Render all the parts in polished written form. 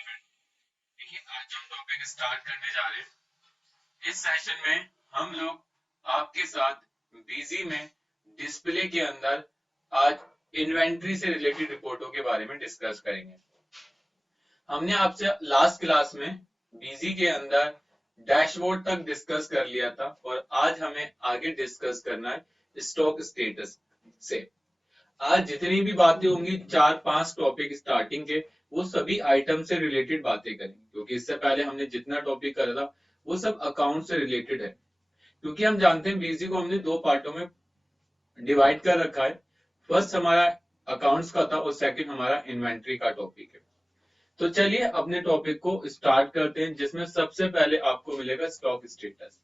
देखिए आज हम टॉपिक स्टार्ट करने जा रहे हैं। इस सेशन में हम लोग आपके साथ बीजी में डिस्प्ले के अंदर आज इन्वेंट्री से रिलेटेड रिपोर्टों के बारे में डिस्कस करेंगे। हमने आपसे लास्ट क्लास में बीजी के अंदर डैशबोर्ड तक डिस्कस कर लिया था और आज हमें आगे डिस्कस करना है स्टॉक स्टेटस से। आज जितनी भी बातें होंगी 4-5 टॉपिक स्टार्टिंग के वो सभी आइटम से रिलेटेड बातें करेंगे, क्योंकि इससे पहले हमने जितना टॉपिक करा था वो सब अकाउंट से रिलेटेड है। क्योंकि हम जानते हैं बीजी को हमने दो पार्टों में डिवाइड कर रखा है। फर्स्ट हमारा अकाउंट्स का था और सेकंड हमारा इन्वेंट्री का टॉपिक है। तो चलिए अपने टॉपिक को स्टार्ट करते हैं, जिसमें सबसे पहले आपको मिलेगा स्टॉक स्टेटस।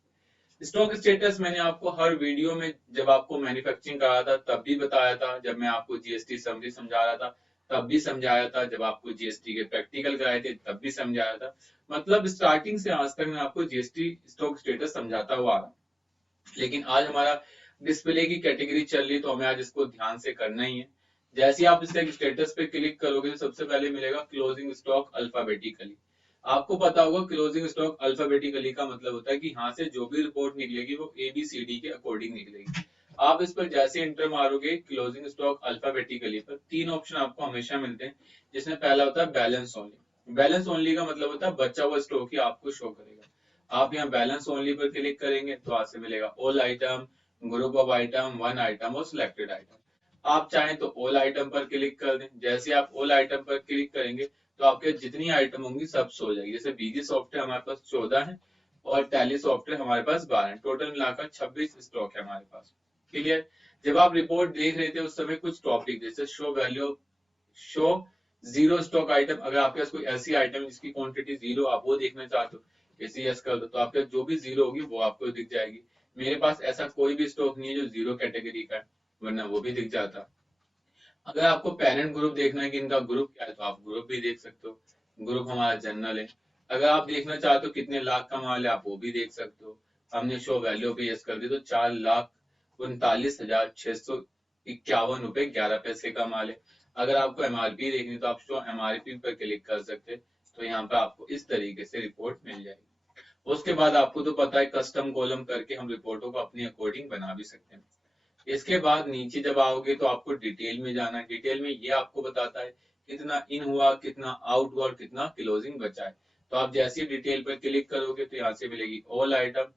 स्टॉक स्टेटस मैंने आपको हर वीडियो में जब आपको मैन्युफैक्चरिंग कराया था तब भी बताया था, जब मैं आपको जीएसटी समरी समझा रहा था तब भी समझाया था, जब आपको जीएसटी के प्रैक्टिकल कराए थे तब भी समझाया था। मतलब स्टार्टिंग से आज तक मैं आपको जीएसटी स्टॉक स्टेटस समझाता हुआ आ रहा हूं। लेकिन आज हमारा डिस्प्ले की कैटेगरी चल रही तो हमें आज इसको ध्यान से करना ही है। जैसे ही आप इसके स्टेटस पे क्लिक करोगे तो सबसे पहले मिलेगा क्लोजिंग स्टॉक अल्फाबेटिकली। आपको पता होगा क्लोजिंग स्टॉक अल्फाबेटिकली का मतलब होता है कि यहाँ से जो भी रिपोर्ट निकलेगी वो ABCD के अकॉर्डिंग निकलेगी। आप इस पर जैसे एंटर मारोगे क्लोजिंग स्टॉक अल्फाबेटिकली पर तीन ऑप्शन आपको हमेशा मिलते हैं, जिसमें पहला होता है बैलेंस ओनली। बैलेंस ओनली का मतलब होता है बचा हुआ स्टॉक ही आपको शो करेगा। आप यहाँ बैलेंस ओनली पर क्लिक करेंगे तो आज से मिलेगा all item, group of item, one item और सिलेक्टेड आइटम। आप चाहें तो ऑल आइटम पर क्लिक कर दें। जैसे आप ऑल आइटम पर क्लिक करेंगे तो आपके जितनी आइटम होंगी सब शो हो जाएगी। जैसे बीजी सॉफ्टवेयर हमारे पास 14 है और टैली सॉफ्टवेयर हमारे पास 12 है, टोटल मिलाकर 26 स्टॉक है हमारे पास। क्लियर। जब आप रिपोर्ट देख रहे थे उस समय कुछ टॉपिक जैसे show value, show zero stock item, अगर आपके पास कोई ऐसी आइटम जिसकी क्वांटिटी जीरो आप वो देखना चाहते हो, जैसे यस कर दो तो आपके जो भी जीरो होगी वो आपको दिख जाएगी। मेरे पास ऐसा कोई भी स्टॉक नहीं है जो जीरो कैटेगरी का है, वरना वो भी दिख जाता। अगर आपको पेरेंट ग्रुप देखना है कि इनका ग्रुप क्या है तो आप ग्रुप भी देख सकते हो। ग्रुप हमारा जनरल है। अगर आप देखना चाहते हो कितने लाख का माल है आप वो भी देख सकते हो। हमने शो वैल्यू पे यस कर दी तो 4,39,651 रुपए 11 पैसे का माल है। अगर आपको MRP देखनी तो आप शो MRP पर क्लिक कर सकते हैं, तो यहाँ पे आपको इस तरीके से रिपोर्ट मिल जाएगी। उसके बाद आपको तो पता है कस्टम कॉलम करके हम रिपोर्टों को अपनी अकॉर्डिंग बना भी सकते हैं। इसके बाद नीचे जब आओगे तो आपको डिटेल में जाना है। डिटेल में ये आपको बताता है कितना इन हुआ, कितना आउट हुआ और कितना क्लोजिंग बचा है। तो आप जैसे ही डिटेल पर क्लिक करोगे तो यहाँ से मिलेगी ऑल आइटम।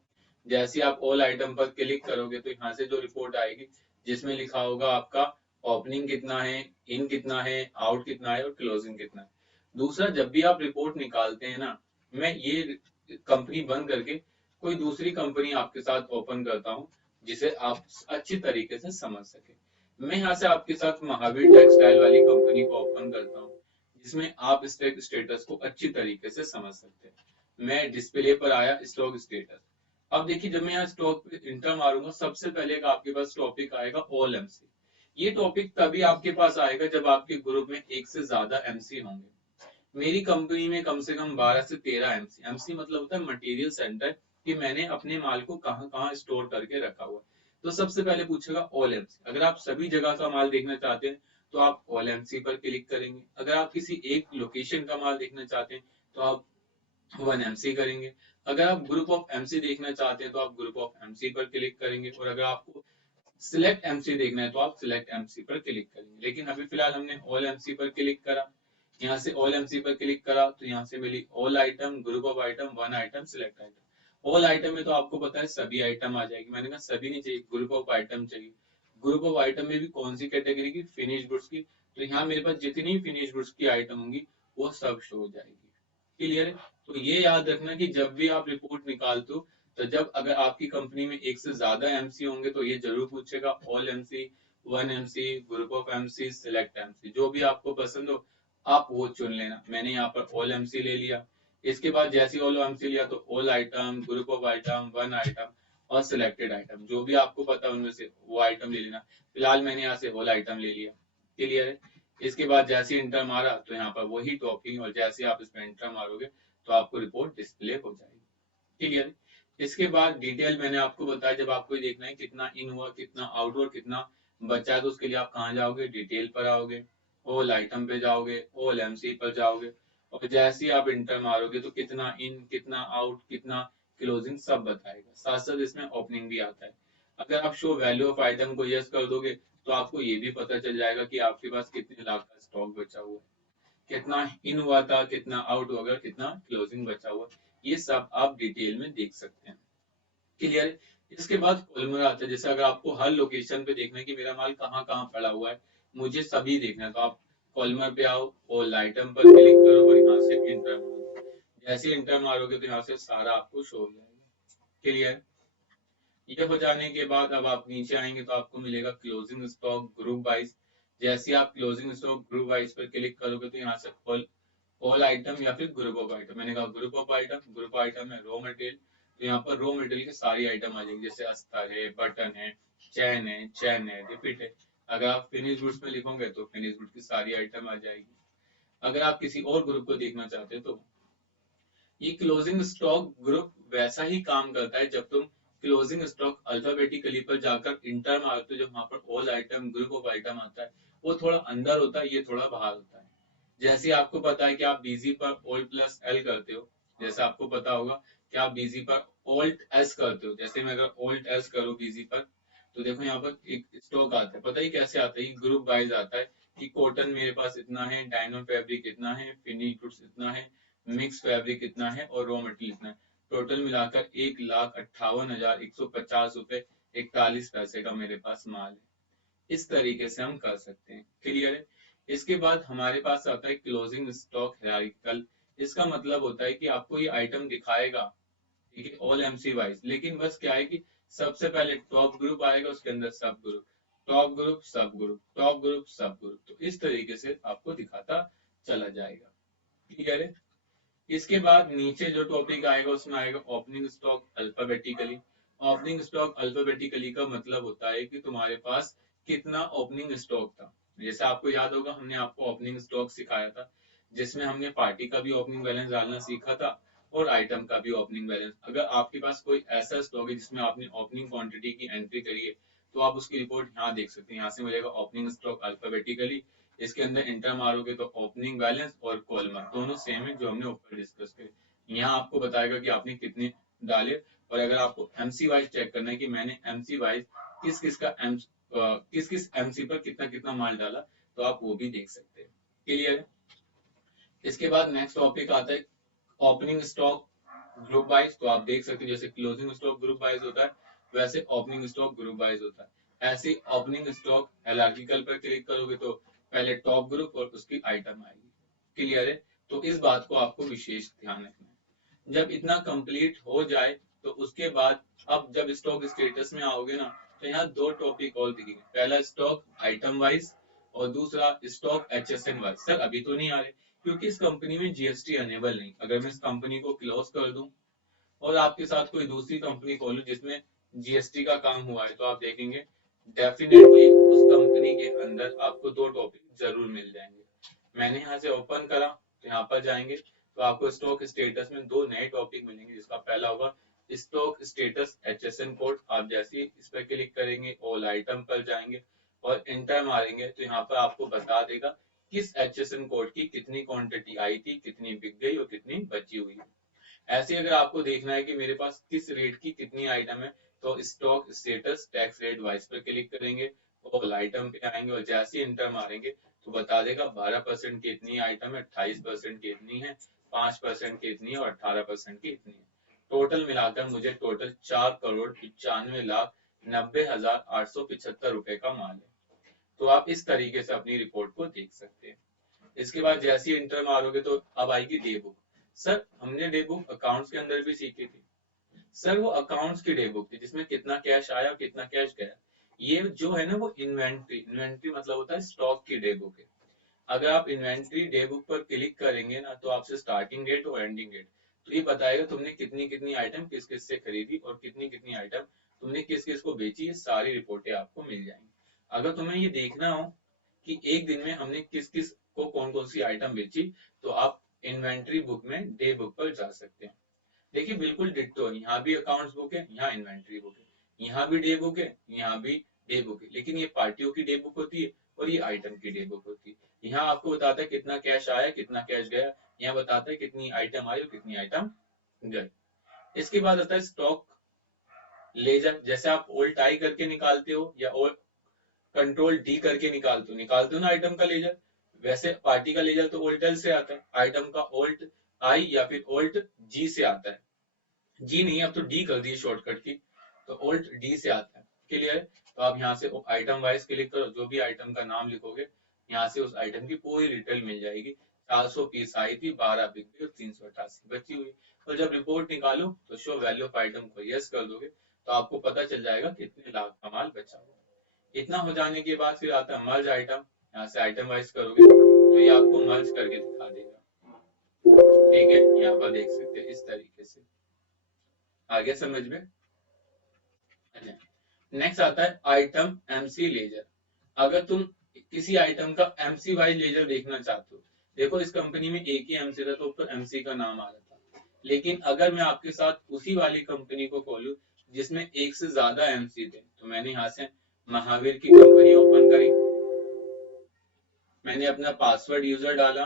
जैसे आप ऑल आइटम पर क्लिक करोगे तो यहाँ से जो रिपोर्ट आएगी जिसमें लिखा होगा आपका ओपनिंग कितना है, इन कितना है, आउट कितना है और क्लोजिंग कितना है। दूसरा, जब भी आप रिपोर्ट निकालते हैं ना, मैं ये कंपनी बंद करके कोई दूसरी कंपनी आपके साथ ओपन करता हूँ जिसे आप अच्छी तरीके से समझ सके। मैं यहाँ से आपके साथ महावीर टेक्सटाइल वाली कंपनी को ओपन करता हूँ, जिसमें आप स्टेटस को अच्छी तरीके से समझ सकते हैं। मैं डिस्प्ले पर आया स्टॉक स्टेटस। अब देखिए जब मैं यहाँ स्टॉक पे इंटर मारूंगा सबसे पहले का आपके पास टॉपिक आएगा ऑल MC। ये टॉपिक तभी आपके पास आएगा जब आपके ग्रुप में एक से ज्यादा MC होंगे। मेरी कंपनी में कम से कम 12 से 13 MC। MC मतलब होता है मटेरियल सेंटर, कि मैंने अपने माल को कहाँ कहाँ स्टोर करके रखा हुआ है। तो सबसे पहले पूछेगा ऑल MC। अगर आप सभी जगह का माल देखना चाहते हैं तो आप ऑल MC पर क्लिक करेंगे। अगर आप किसी एक लोकेशन का माल देखना चाहते हैं तो आप 1MC करेंगे। अगर आप ग्रुप ऑफ MC देखना चाहते हैं तो आप ग्रुप ऑफ MC पर क्लिक करेंगे। और अगर आपको सिलेक्ट MC देखना है तो आप सिलेक्ट MC पर क्लिक करेंगे। लेकिन अभी फिलहाल हमने ऑल MC पर क्लिक करा। यहाँ से ऑल MC पर क्लिक करा तो यहाँ से मिली all item, group of item, one item, select item. All item में तो आपको पता है सभी आइटम आ जाएगी। मैंने कहा सभी नहीं चाहिए, ग्रुप ऑफ आइटम चाहिए। ग्रुप ऑफ आइटम में भी कौन सी कैटेगरी की, फिनिश गुड्स की। तो यहाँ मेरे पास जितनी फिनिश गुड्स की आइटम होंगी वो सब शो हो जाएगी। क्लियर है। तो ये याद रखना कि जब भी आप रिपोर्ट निकालते हो तो जब अगर आपकी कंपनी में एक से ज्यादा MC होंगे तो ये जरूर पूछेगा all MC, 1MC, group of MC, select MC। जो भी आपको पसंद हो आप वो चुन लेना। मैंने यहाँ पर ऑल MC ले लिया। इसके बाद जैसे ऑल MC लिया तो all item, group of item, one item और सिलेक्टेड आइटम, जो भी आपको पता है उनमें से वो आइटम ले लेना। फिलहाल मैंने यहाँ से ऑल आइटम ले लिया। क्लियर है। इसके बाद जैसे इंटर मारा तो यहाँ पर वही टॉपिक, और जैसे आप इसमें इंटर मारोगे तो आपको रिपोर्ट डिस्प्ले हो जाएगी। क्लियर है। इसके बाद डिटेल मैंने आपको बताया, जब आपको देखना है कितना इन हुआ, कितना आउट हुआ, कितना बचा है, तो उसके लिए आप कहाँ जाओगे, डिटेल पर आओगे, ऑल आइटम पे जाओगे, ऑल MC पर जाओगे। और जैसे ही आप इंटर मारोगे तो कितना इन, कितना आउट, कितना क्लोजिंग सब बताएगा। साथ साथ इसमें ओपनिंग भी आता है। अगर आप शो वैल्यू ऑफ आइटम को यस कर दोगे तो आपको ये भी पता चल जाएगा कि आपके पास कितने लाख का स्टॉक बचा हुआ है, कितना इन हुआ था, कितना आउट होगा, कितना क्लोजिंग बचा हुआ, ये सब आप डिटेल में देख सकते हैं। क्लियर है? इसके बाद कॉलमर आता है। जैसे अगर आपको हर लोकेशन पे देखना है कि मेरा माल कहाँ कहाँ पड़ा हुआ है, मुझे सभी देखना है, तो आप कॉलमर पे आओ और आइटम पर क्लिक करो और यहाँ से इंटर मारो। जैसे इंटर मारोगे तो यहाँ से सारा आपको शो हो जाएगा। क्लियर? ये हो जाने के बाद अब आप नीचे आएंगे तो आपको मिलेगा क्लोजिंग स्टॉक ग्रुप वाइज। जैसे आप क्लोजिंग स्टॉक ग्रुप वाइज पर क्लिक करोगे तो यहाँ से ऑल आइटम या फिर ग्रुप ऑफ आइटम, मैंने कहा group of item, group item है रॉ मटेरियल, तो यहाँ पर रॉ मटेरियल की सारी आइटम आ जाएंगी, जैसे अस्तर है, बटन है, चैन है, रिपीट है। अगर आप फिनिश गुड्स में लिखोगे तो फिनिश गुड की सारी आइटम आ जाएगी। अगर आप किसी और ग्रुप को देखना चाहते हो तो ये क्लोजिंग स्टॉक ग्रुप वैसा ही काम करता है। जब तुम क्लोजिंग स्टॉक अल्फाबेटिकली पर जाकर इंटर मारते हो, जो वहां पर all item group of item आता है, वो थोड़ा अंदर होता है, ये थोड़ा बाहर होता है। जैसे आपको पता है कि आप बीजी पर ऑल्ट प्लस एल करते हो, जैसे आपको पता होगा कि आप बीजी पर ऑल्ट एस करते हो, जैसे मैं अगर ऑल्ट एस करूँ बीजी पर तो देखो यहाँ पर एक स्टॉक आता है, पता ही कैसे आता है, ग्रुप वाइज आता है कि कॉटन मेरे पास इतना है, डायनो फैब्रिक इतना है, फिनिश गुड्स इतना है, मिक्स फैब्रिक इतना है और रॉ मटेरियल इतना है। टोटल मिलाकर 1,58,150 रुपए 41 पैसे का मेरे पास माल है। इस तरीके से हम कर सकते हैं। क्लियर है? इसके बाद हमारे पास आता है क्लोजिंग स्टॉक हायरार्किकल। इसका मतलब होता है कि आपको ये आइटम दिखाएगा, ठीक है, ऑल एमसी वाइज, लेकिन बस क्या है कि सबसे पहले टॉप ग्रुप आएगा, उसके अंदर सब ग्रुप, टॉप ग्रुप सब ग्रुप, टॉप ग्रुप सब ग्रुप, तो इस तरीके से आपको दिखाता चला जाएगा। क्लियर है? इसके बाद नीचे जो टॉपिक आएगा उसमें आएगा opening stock alphabetically. Opening stock alphabetically का मतलब होता है कि तुम्हारे पास कितना ओपनिंग स्टॉक था। जैसे आपको याद होगा हमने आपको ओपनिंग स्टॉक सिखाया था, जिसमें हमने पार्टी का भी ओपनिंग बैलेंस डालना सीखा था और आइटम का भी ओपनिंग बैलेंस। अगर आपके पास कोई ऐसा स्टॉक है जिसमें आपने ओपनिंग क्वांटिटी की एंट्री करी है तो आप उसकी रिपोर्ट यहाँ देख सकते हैं। यहाँ से मिलेगा ओपनिंग स्टॉक अल्फाबेटिकली, इसके अंदर इंटर मारोगे तो ओपनिंग बैलेंस और कॉलमर दोनों सेम है जो हमने ऊपर डिस्कस किए। यहाँ आपको बताएगा कि आपने कितने डाले, और अगर आपको एमसी वाइज चेक करना है कि मैंने एमसी वाइज किस किस एमसी पर कितना कितना माल डाला, तो आप वो भी देख सकते हैं। क्लियर है? इसके बाद नेक्स्ट टॉपिक आता है ओपनिंग स्टॉक ग्रुप वाइज। तो आप देख सकते हैं जैसे क्लोजिंग स्टॉक ग्रुप वाइज होता है वैसे ओपनिंग स्टॉक ग्रुप वाइज होता है। ऐसे ओपनिंग स्टॉक हायरार्किकल पर क्लिक करोगे तो पहले टॉप ग्रुप और उसकी आइटम आएगी। क्लियर है? तो इस बात को आपको विशेष ध्यान रखना है। जब इतना कंप्लीट हो जाए तो उसके बाद अब जब स्टॉक स्टेटस में आओगे ना तो यहाँ दो टॉपिक और दिखेंगे, पहला स्टॉक आइटम वाइज और दूसरा स्टॉक एचएसएन वाइज। सर अभी तो नहीं आ रहे क्योंकि इस कंपनी में जीएसटी अनेबल नहीं। अगर मैं इस कंपनी को क्लोज कर दूं और आपके साथ कोई दूसरी कंपनी खोलूं जिसमें जीएसटी का काम हुआ है तो आप देखेंगे डेफिनेटली उस कंपनी के अंदर आपको दो टॉपिक जरूर मिल जाएंगे। मैंने यहाँ से ओपन करा तो यहाँ पर जाएंगे तो आपको स्टॉक स्टेटस में दो नए टॉपिक मिलेंगे, जिसका पहला होगा स्टॉक स्टेटस एचएसएन कोड। आप जैसे ही इस पर क्लिक करेंगे ऑल आइटम पर जाएंगे और इंटर मारेंगे तो यहाँ पर आपको बता देगा किस एचएसएन कोड की कितनी क्वांटिटी आई थी, कितनी बिक गई और कितनी बची हुई है। ऐसे अगर आपको देखना है कि मेरे पास किस रेट की कितनी आइटम है तो stock status tax rate wise पर क्लिक करेंगे, ऑल आइटम पे आएंगे और जैसे इंटर मारेंगे तो बता देगा 12% की इतनी आइटम है, 28% की इतनी है, 5% की इतनी है और 18% की इतनी है। टोटल मिलाकर मुझे टोटल 4,95,90,875 रुपए का माल है। तो आप इस तरीके से अपनी रिपोर्ट को देख सकते हैं। इसके बाद जैसे ही इंटर मारोगे तो अब आएगी डे बुक। सर हमने डे बुक अकाउंट्स के अंदर भी सीखी थी। सर वो अकाउंट्स की डे बुक थी जिसमें कितना कैश आया कितना कैश गया। ये जो है ना वो इन्वेंट्री मतलब होता है स्टॉक की डे बुक है। अगर आप इन्वेंट्री डे बुक पर क्लिक करेंगे ना तो आपसे स्टार्टिंग डेट और एंडिंग डेट तो ये बताएगा तुमने कितनी कितनी आइटम किस किस से खरीदी और कितनी कितनी आइटम तुमने किस किस को बेची। ये सारी रिपोर्टें आपको मिल जाएंगी। अगर तुम्हें ये देखना हो कि एक दिन में हमने किस किस को कौन कौन सी आइटम बेची तो आप इन्वेंट्री बुक में डे बुक पर जा सकते हैं। देखिए बिल्कुल डिट्टो है, यहाँ भी अकाउंट्स बुक है, यहाँ इन्वेंट्री बुक है, यहाँ भी डे बुक है, यहाँ भी डे बुक है, लेकिन ये पार्टियों की डे बुक होती है और ये आइटम की डे बुक होती है। यहाँ आपको बताता है कितना कैश आया कितना कैश गया, यहाँ बताता है कितनी आइटम आई और कितनी आइटम गई। इसके बाद आता है स्टॉक लेजर। जैसे आप ओल्ट आई करके निकालते हो या कंट्रोल डी करके निकालते हो ना आइटम का लेजर, वैसे पार्टी का लेजर तो ओल्ट एल से आता है, आइटम का ओल्ट आई या फिर ओल्ट जी से आता है। जी नहीं, अब तो डी कर दी शॉर्टकट की, तो ओल्ट डी से आता है। क्लियर है? तो आप यहाँ से आइटम वाइज क्लिक करो, जो भी आइटम का नाम लिखोगे यहाँ से उस आइटम की पूरी डिटेल मिल जाएगी। 400 पीस आई थी, 12 बिक गई और 388 बची हुई। और जब रिपोर्ट निकालो तो शो वैल्यू ऑफ आइटम को यस कर दोगे तो आपको पता चल जाएगा कितने लाख का माल बचा हुआ। इतना हो जाने के बाद फिर आता है मर्ज आइटम। यहाँ से आइटम वाइज करोगे तो ये आपको मर्ज करके दिखा देगा। ठीक है, यहाँ पर देख सकते हैं इस तरीके से। आगे समझ में? अच्छा, नेक्स्ट आता है आइटम एमसी लेजर। अगर तुम किसी आइटम का एमसी वाइज लेजर देखना चाहते हो, देखो इस कंपनी में एक ही एमसी था तो ऊपर एमसी का नाम आ रहा था, लेकिन अगर मैं आपके साथ उसी वाली कंपनी को खोलूं जिसमें एक से ज्यादा एमसी थे, तो मैंने यहाँ से महावीर की कंपनी ओपन करी, मैंने अपना पासवर्ड यूजर डाला,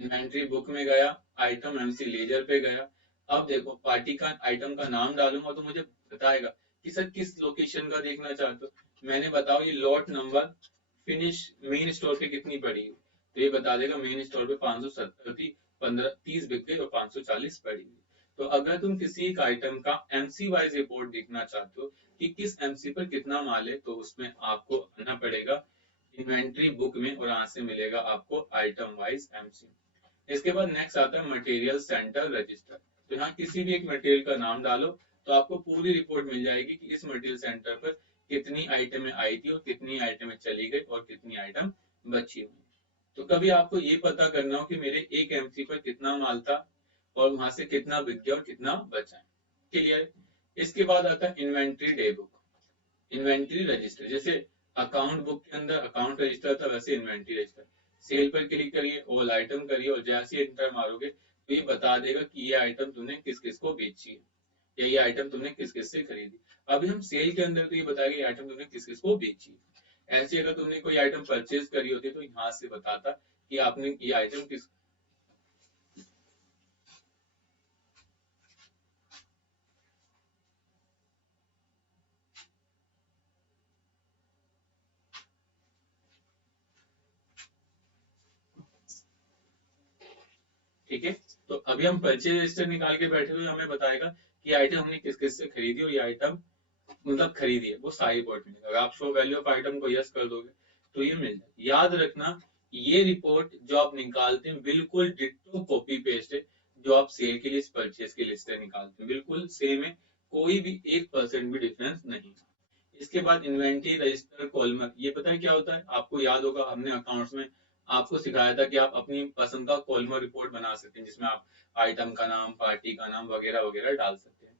इन्वेंट्री बुक में गया, आइटम एमसी लेजर पे गया। अब देखो पार्टी का आइटम का नाम डालूंगा तो मुझे बताएगा कि सर किस लोकेशन का देखना चाहते हो। मैंने बताओ ये lot number finish main store पे कितनी पड़ी है, तो ये बता देगा मेन स्टोर पे 570 थी, 15-30 बिक गई और 540 पड़ी हुई। तो अगर तुम किसी एक आइटम का एमसी वाइज रिपोर्ट देखना चाहते हो कि किस एमसी पर कितना माल है, तो उसमें आपको आना पड़ेगा इन्वेंट्री बुक में और यहाँ से मिलेगा आपको आइटम वाइज एमसी। इसके बाद नेक्स्ट आता है मटेरियल सेंटर रजिस्टर। तो यहाँ किसी भी एक मटेरियल का नाम डालो तो आपको पूरी रिपोर्ट मिल जाएगी कि इस मटेरियल सेंटर पर कितनी आइटमें आई थी और कितनी आइटमें चली गई और कितनी आइटम बची हुई। तो कभी आपको ये पता करना हो कि मेरे एक एमसी पर कितना माल था और वहां से कितना बिक गया और कितना बचा है। क्लियर? इसके बाद आता है inventory day book, inventory register. जैसे अकाउंट बुक के अंदर अकाउंट रजिस्टर था, वैसे इन्वेंट्री रजिस्टर। सेल पर क्लिक करिए, ऑल आइटम करिए और जैसे एंटर मारोगे तो ये बता देगा कि ये आइटम तुमने किस किस को बेची है या ये आइटम तुमने किस किस से खरीदी। अभी हम सेल के अंदर तो ये बताएगा ये आइटम तुमने किस किस को बेची है। ऐसे अगर तुमने कोई आइटम परचेज करी होती तो यहाँ से बताता कि आपने ये आइटम किस। ठीक है, तो अभी हम परचेज रजिस्टर निकाल के बैठे हुए, हमें बताएगा कि आइटम हमने किस किस से खरीदी और ये आइटम मतलब खरीदी है, वो सारी रिपोर्ट मिलेगा। अगर आप शो वैल्यू ऑफ आइटम को यस कर दोगे तो ये मिल जाए। याद रखना ये रिपोर्ट जो आप निकालते हैं बिल्कुल डिट्टो कॉपी पेस्ट है जो आप सेल के लिए परचेज की लिस्ट निकालते हैं, बिल्कुल सेम है, कोई भी 1% भी डिफरेंस नहीं। इसके बाद इन्वेंट्री रजिस्टर कॉलमर, ये पता है क्या होता है? आपको याद होगा हमने अकाउंट्स में आपको सिखाया था कि आप अपनी पसंद का कॉलमर रिपोर्ट बना सकते हैं जिसमें आप आइटम का नाम, पार्टी का नाम वगैरह वगैरह डाल सकते हैं।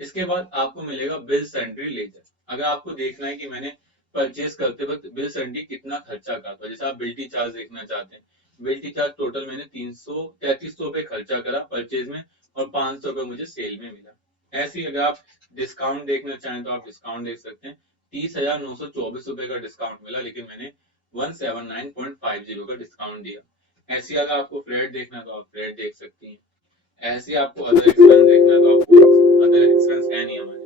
इसके बाद आपको मिलेगा बिल सेंट्री लेजर। अगर आपको देखना है कि मैंने परचेज करते वक्त बिल सेंट्री कितना खर्चा करा, तो जैसे आप बिल्टी चार्ज देखना चाहते हैं, बिल्टी चार्ज टोटल मैंने 333 रुपए खर्चा करा परचेज में और 500 रुपए मुझे सेल में मिला। ऐसे ही अगर आप डिस्काउंट देखना चाहें तो आप डिस्काउंट देख सकते हैं, 30,924 रुपए का डिस्काउंट मिला लेकिन मैंने 179.50 का डिस्काउंट दिया। ऐसे अगर आपको फ्लैट देखना तो आप फ्लैट देख सकती हैं। ऐसे आपको अदर एक्सपेंस देखना तो आपको अदर एक्सपेंस है नहीं हमारे,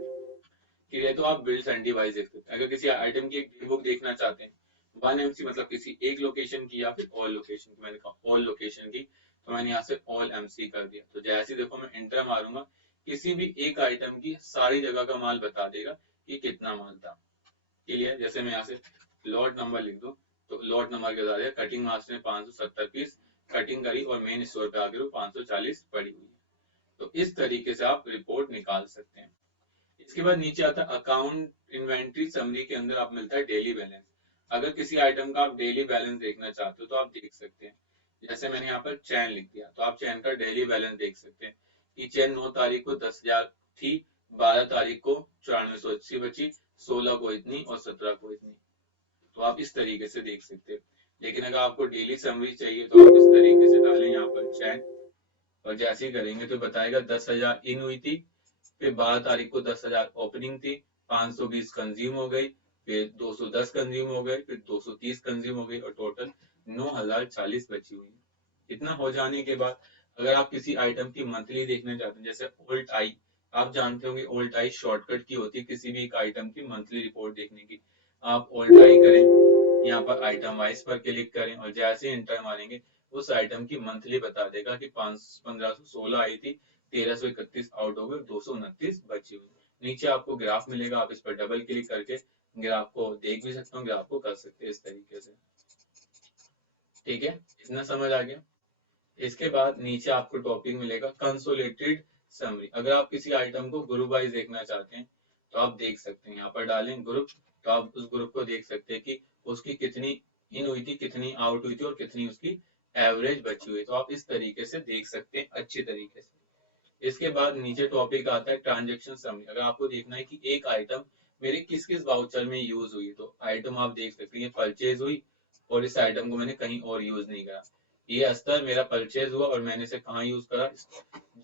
ठीक है, तो आप बिल्स एंड डिवाइस देख सकते हैं। अगर किसी आइटम की एक डे बुक देखना चाहते हैं 1 MC मतलब किसी एक लोकेशन की या फिर ऑल लोकेशन की, मैंने कहा ऑल लोकेशन की, तो मैंने यहाँ से ऑल MC कर दिया। तो जैसे देखो मैं इंटर मारूंगा किसी भी एक आइटम की सारी जगह का माल बता देगा कि कितना माल था। क्लियर? जैसे मैं यहाँ से लॉट नंबर लिख दूं तो लॉट नंबर के बता देगा कटिंग मास्टर ने 570 पीस कटिंग करी और मेन स्टोर पे आकर 540 पड़ी हुई है। तो इस तरीके से आप रिपोर्ट निकाल सकते हैं। इसके बाद नीचे आता है अकाउंट इन्वेंट्री समरी के अंदर आप मिलता है डेली बैलेंस। अगर किसी आइटम का आप डेली बैलेंस देखना चाहते हो तो आप देख सकते हैं। जैसे मैंने यहाँ पर चैन लिख दिया तो आप चैन का डेली बैलेंस देख सकते हैं कि चैन 9 तारीख को 10,000 थी, 12 तारीख को 9480 बची, 16 को इतनी और 17 को इतनी। तो आप इस तरीके से देख सकते हैं। लेकिन अगर आपको डेली समरी चाहिए तो आप इस तरीके से डालें यहाँ पर चैन और जैसे ही करेंगे तो बताएगा 10,000 इन हुई थी, फिर 12 तारीख को 10,000 ओपनिंग थी, 520 कंज्यूम हो गई, फिर 210 कंज्यूम हो गए, फिर 230 कंज्यूम हो गई और टोटल 9,040 बची हुई। इतना हो जाने के बाद अगर आप किसी आइटम की मंथली देखना चाहते हैं, जैसे ओल्ट आई, आप जानते होंगे ओल्ट आई शॉर्टकट की होती है किसी भी एक आइटम की मंथली रिपोर्ट देखने की। आप ओल्ट आई करें, यहाँ पर आइटम वाइज पर क्लिक करें और जैसे इंटर मारेंगे उस आइटम की मंथली बता देगा कि 1516 आई थी, 1331 आउट हो गए, 229 बची हुई। नीचे आपको ग्राफ मिलेगा, आप इस पर डबल क्लिक करके ग्राफ को देख भी सकते हो, ग्राफ को कर सकते हैं इस तरीके से। ठीक है, इतना समझ आ गया। इसके बाद नीचे आपको टॉपिक मिलेगा कंसोलिडेटेड समरी। अगर आप किसी आइटम को ग्रुप वाइज देखना चाहते हैं तो आप देख सकते हैं, यहाँ पर डालें ग्रुप, तो आप उस ग्रुप को देख सकते हैं कि उसकी कितनी इन हुई थी, कितनी आउट हुई थी और कितनी उसकी एवरेज बची हुई, तो आप इस तरीके से देख सकते हैं अच्छी तरीके से। इसके बाद नीचे टॉपिक आता है ट्रांजेक्शन समरी। अगर आपको देखना है कि एक आइटम मेरे किस किस वाउचर में यूज हुई, तो आइटम आप देख सकते हैं परचेज हुई और इस आइटम को मैंने कहीं और यूज नहीं करा। ये अस्तर मेरा परचेज हुआ और मैंने इसे कहाँ यूज करा,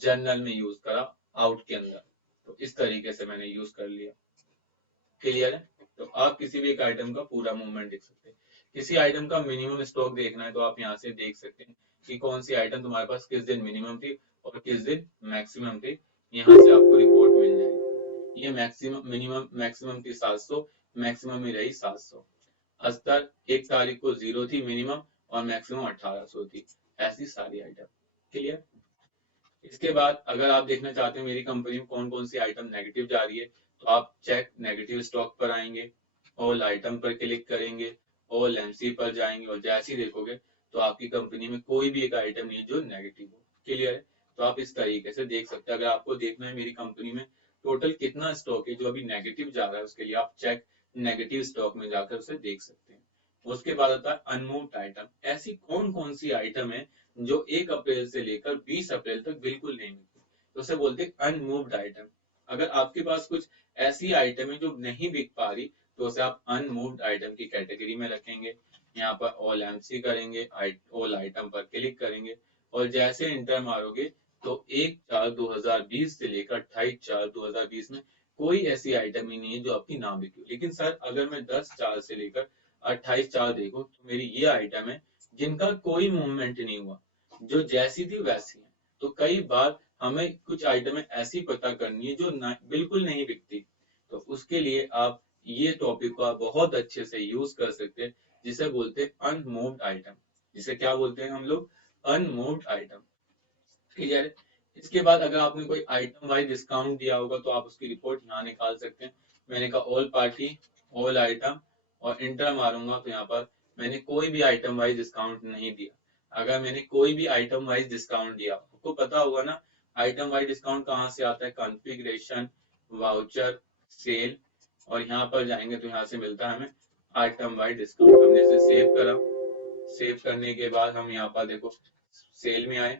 जर्नल में यूज करा, आउट के अंदर। तो इस तरीके से मैंने यूज कर लिया। क्लियर है? तो आप किसी भी एक आइटम का पूरा मूवमेंट देख सकते हैं। किसी आइटम का मिनिमम स्टॉक देखना है तो आप यहाँ से देख सकते हैं कि कौन सी आइटम तुम्हारे पास किस दिन मिनिमम थी और किस दिन मैक्सिमम थी। यहाँ से आपको रिपोर्ट मिल जाएगी। ये मैक्सिमम मिनिमम मैक्सिमम थी 700, मैक्सिमम में रही 700। अस्तर 1 तारीख को 0 थी मिनिमम और मैक्सिमम 1800 थी। ऐसी सारी आइटम। क्लियर? इसके बाद अगर आप देखना चाहते हैं मेरी कंपनी में कौन कौन सी आइटम नेगेटिव जा रही है, तो आप चेक नेगेटिव स्टॉक पर आएंगे, ऑल आइटम पर क्लिक करेंगे, ऑल एमसी पर जाएंगे और जैसे ही देखोगे तो आपकी कंपनी में कोई भी एक आइटम नहीं है जो नेगेटिव हो। क्लियर है? तो आप इस तरीके से देख सकते हैं। अगर आपको देखना है मेरी कंपनी में टोटल कितना स्टॉक है जो अभी नेगेटिव जा रहा है, उसके लिए आप चेक नेगेटिव स्टॉक में जाकर उसे देख सकते हैं। उसके बाद आता है अनमूव्ड आइटम। ऐसी कौन कौन सी आइटम है जो 1 अप्रैल से लेकर 20 अप्रैल तक बिल्कुल नहीं मिलती, तो उसे बोलते हैं अनमूव्ड आइटम। अगर आपके पास कुछ ऐसी आइटम है जो नहीं बिक पा रही तो उसे आप अनमूव्ड आइटम की कैटेगरी में रखेंगे। यहाँ पर ऑल एमसी करेंगे, ऑल आइटम पर क्लिक करेंगे और जैसे इंटर मारोगे तो 1/4/2020 से लेकर 28/4/2020 में कोई ऐसी आइटम ही नहीं है जो आपकी ना बिकी। लेकिन सर अगर मैं 10/4 से लेकर 28/4 देखूं तो मेरी ये आइटम है जिनका कोई मूवमेंट नहीं हुआ, जो जैसी थी वैसी है। तो कई बार हमें कुछ आइटमें ऐसी पता करनी है जो बिल्कुल नहीं बिकती, तो उसके लिए आप ये टॉपिक को आप बहुत अच्छे से यूज कर सकते हैं, जिसे बोलते हैं अनमूव्ड आइटम। जिसे क्या बोलते हैं हम लोग? Unmoved item. क्लियर है? इसके बाद अगर आपने कोई आइटम वाइज डिस्काउंट दिया होगा तो आप उसकी रिपोर्ट यहाँ निकाल सकते हैं। मैंने कहा ऑल पार्टी, ऑल आइटम और इंटर मारूंगा तो यहाँ पर मैंने कोई भी आइटम वाइज डिस्काउंट नहीं दिया। अगर मैंने कोई भी आइटम वाइज डिस्काउंट दिया, आपको पता होगा ना आइटम वाइज डिस्काउंट कहाँ से आता है? कॉन्फ़िगरेशन, वाउचर, सेल, और यहाँ पर जाएंगे तो यहाँ से मिलता है हमें आइटम वाइज डिस्काउंट। हमने इसे सेव करा, सेव करने के बाद हम यहाँ पर देखो सेल में आए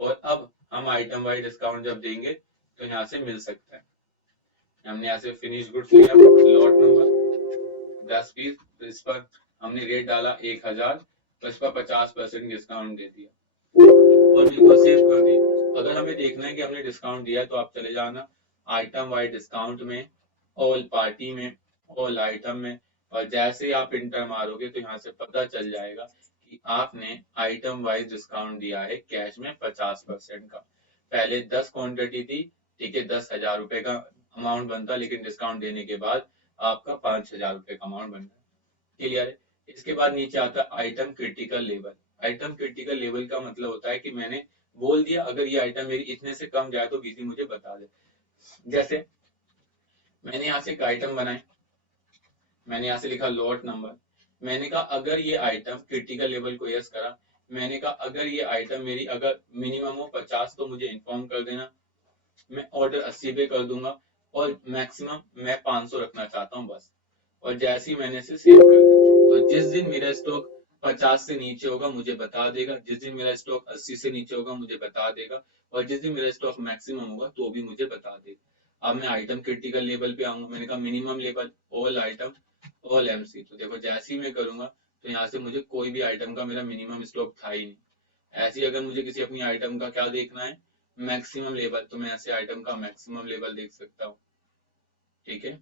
और अब हम आइटम वाइज डिस्काउंट जब देंगे तो यहाँ से मिल सकता है। हमने यहाँ से फिनिश गुड्स लिया, लॉट नंबर 10 पीस, तो इस पर हमने रेट डाला 1000, तो इस पर 50% डिस्काउंट दे दिया और बिल्कुल सेव कर दी। अगर हमें देखना है कि हमने डिस्काउंट दिया तो आप चले जाना आइटम वाइज डिस्काउंट में, ऑल पार्टी में, ऑल आइटम में, और जैसे ही आप इंटर मारोगे तो यहाँ से पता चल जाएगा कि आपने आइटम वाइज डिस्काउंट दिया है कैश में 50% का। पहले 10 क्वांटिटी थी, ठीक है, 10,000 रुपए का अमाउंट बनता, लेकिन डिस्काउंट देने के बाद आपका 5,000 रुपए का अमाउंट बन रहा है। क्लियर है? इसके बाद नीचे आता है item critical level. Item critical level का मतलब होता है कि मैंने बोल दिया अगर ये आइटम मेरी इतने से कम जाए तो बीसी मुझे बता दे। जैसे मैंने यहाँ से एक आइटम बनाई, मैंने यहाँ से लिखा लॉट नंबर, मैंने कहा अगर ये आइटम क्रिटिकल लेवल को यस करा, मैंने कहा अगर ये आइटम मेरी अगर मिनिमम हो 50 तो मुझे इन्फॉर्म कर देना, मैं ऑर्डर 80 पे कर दूंगा और मैक्सिमम मैं 500 रखना चाहता हूँ बस। और जैसे ही मैंने इसे सेव कर दिया तो जिस दिन मेरा स्टॉक 50 से नीचे होगा मुझे बता देगा, जिस दिन मेरा स्टॉक 80 से नीचे होगा मुझे बता देगा, और जिस दिन मेरा स्टॉक मैक्सिमम होगा तो भी मुझे बता देगा। अब मैं आइटम क्रिटिकल लेवल पे आऊंगा, मैंने कहा minimum level all item all MC, तो देखो जैसे ही मैं करूंगा तो यहाँ से मुझे कोई भी आइटम का मेरा मिनिमम स्टॉक था ही नहीं। ऐसे ही अगर मुझे किसी अपनी आइटम का क्या देखना है, मैक्सिमम लेवल, तो मैं ऐसे आइटम का मैक्सिमम लेवल देख सकता हूँ। ठीक है,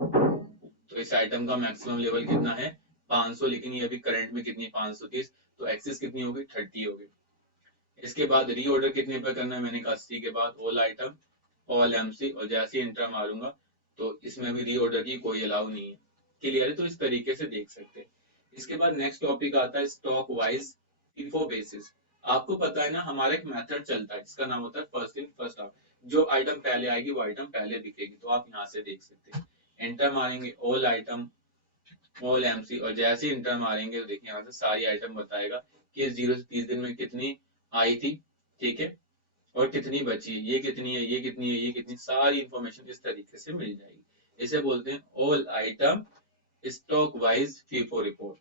तो इस आइटम का मैक्सिमम लेवल कितना है? 500, लेकिन ये अभी करंट में कितनी 530, तो एक्सेस कितनी होगी 30 होगी। इसके बाद रीऑर्डर कितने पे करना है, मैंने कहा 80 के बाद ऑल आइटम ऑल एमसी, और जैसे ही इंटर मारूंगा तो इसमें भी रीऑर्डर की कोई अलाउ नहीं है। क्लियर है, तो इस तरीके से देख सकते हैं। इसके बाद नेक्स्ट टॉपिक आता है स्टॉक वाइज फीफो बेसिस। आपको पता है ना हमारा एक मेथड चलता है जिसका नाम होता है फर्स्ट इन फर्स्ट आउट। जो आइटम पहले आएगी वो आइटम पहले दिखेगी, तो आप यहाँ से देख सकते हैं। एंटर मारेंगे ऑल आइटम ऑल एमसी, और जैसे ही इंटर मारेंगे तो देखिए यहाँ से सारी आइटम बताएगा कि इस 0 से 30 दिन में कितनी आई थी, ठीक है, और कितनी बची है, ये कितनी है, ये कितनी है, ये कितनी, सारी इंफॉर्मेशन इस तरीके से मिल जाएगी। इसे बोलते हैं all item stock wise FIFO report.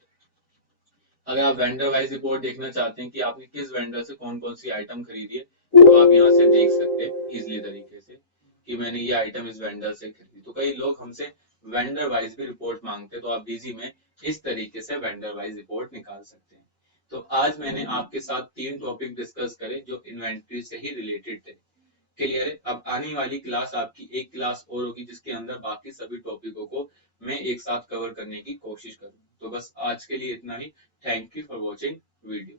अगर आप वेंडर वाइज रिपोर्ट देखना चाहते हैं कि आपने किस वेंडर से कौन कौन सी आइटम खरीदी है, तो आप यहाँ से देख सकते हैं इजिली तरीके से कि मैंने ये आइटम इस वेंडर से खरीदी। तो कई लोग हमसे वेंडर वाइज भी रिपोर्ट मांगते हैं, तो आप इजी में इस तरीके से वेंडर वाइज रिपोर्ट निकाल सकते हैं। तो आज मैंने आपके साथ 3 टॉपिक डिस्कस करे जो इन्वेंट्री से ही रिलेटेड थे। क्लियर है। अब आने वाली क्लास आपकी एक क्लास और होगी जिसके अंदर बाकी सभी टॉपिकों को मैं एक साथ कवर करने की कोशिश करूँ। तो बस आज के लिए इतना ही। Thank you for watching video.